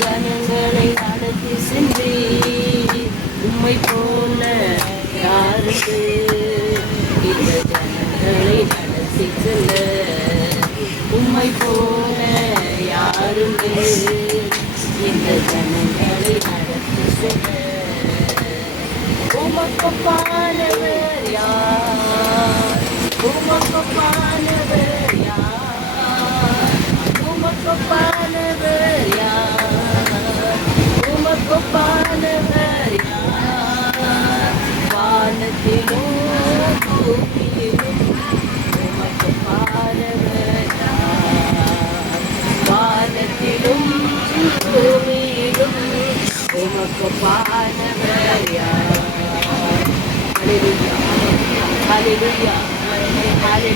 ஜனங்களை நடத்தி சென்றே உம்மை போல யாருக்கு இந்த ஜனங்களை நடத்தி செல்ல உம்மை போல யாருமே இந்த ஜனங்களை நடத்தி செல்ல உமக்கொப்பானவர் யார் உமக்கொப்பானவர் யார் உமக்கொப்பானவர் யார் உமக்கொப்பானவர் யார் வானத்திலும் பூமியிலும் உமக்கொப்பானவர் யார் வானத்திலும் பூமியிலும் உமக்கொப்பானவர் யார் Hallelujah. Hallelujah. Hallelujah.